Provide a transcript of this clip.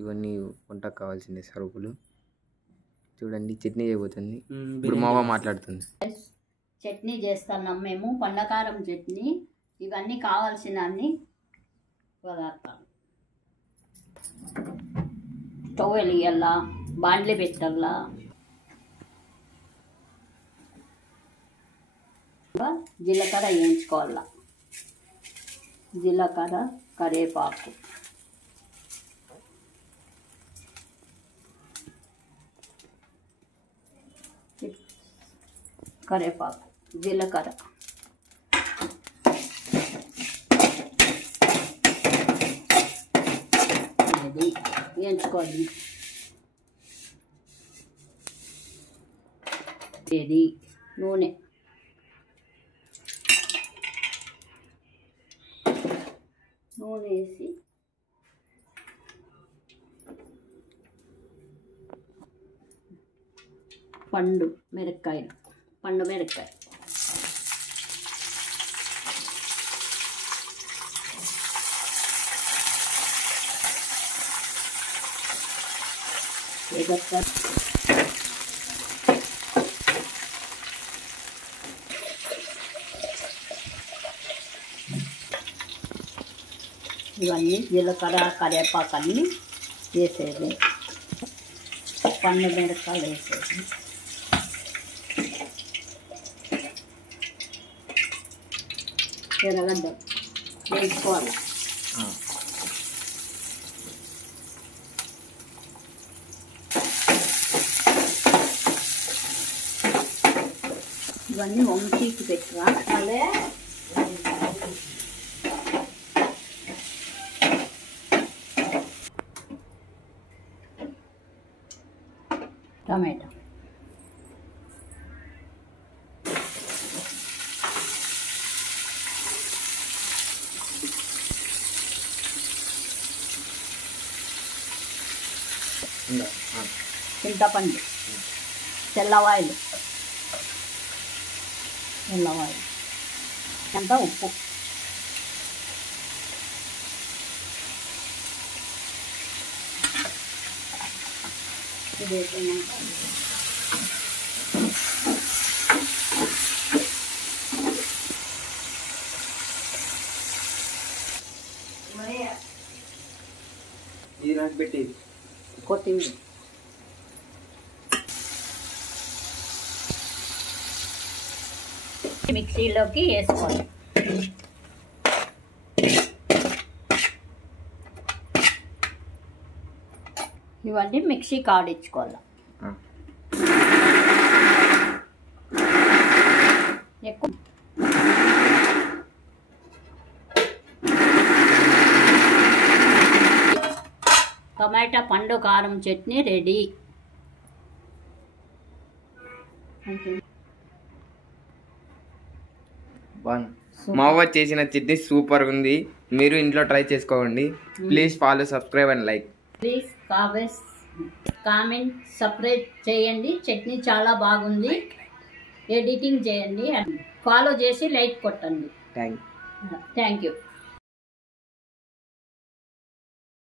ఇవన్నీ వంటకు కావాల్సిన సరుకులు. చూడండి చట్నీ చేయబోతుంది. ఇప్పుడు మావ మాట్లాడుతుంది. చట్నీ చేస్తున్నాం మేము, పండకారం చట్నీ. ఇవన్నీ కావాల్సిన అన్ని పదార్థాలు. స్టవ్ వెలిగల్లా, బాండ్లీ పెట్టల్లా, జీలకర్ర వేయించుకోవాలా, జీలకర్ర, కరివేపాకు, కరివేపాకు, జీలకర్ర, ఇది వేయించుకోవాలి. ఇది నూనె, నూనె వేసి పండు మిరపకాయ ఇవన్నీ జీలకర్ర కరివేపాకు అన్నీ వేసేది, పండు మిరపకాయలు వేసేది, ఎర్రగడ్డ వేసుకోవాలి. ఇవన్నీ వంచీకి పెట్టురా. అదే టమాటా, చింతపండు, తెల్లవాయలు, అంతా ఉప్పు, ఇది వేసినాక కొత్తిమీర, మిక్సీలోకి వేసుకోవాలి. ఇవన్నీ మిక్సీ కాడించుకోవాలి. ఎక్కువ టమాటా పండు కారం చట్నీ రెడీ. మావ చేసిన చట్నీ సూపర్ ఉంది. మీరు ఇంట్లో ట్రై చేసుకోండి. Please follow, subscribe and like. Please comment, separate చేయండి. చట్నీ చాలా బాగుంది. ఎడిటింగ్ చేయండి, ఫాలో చేసి లైక్ కొట్టండి. Thank you.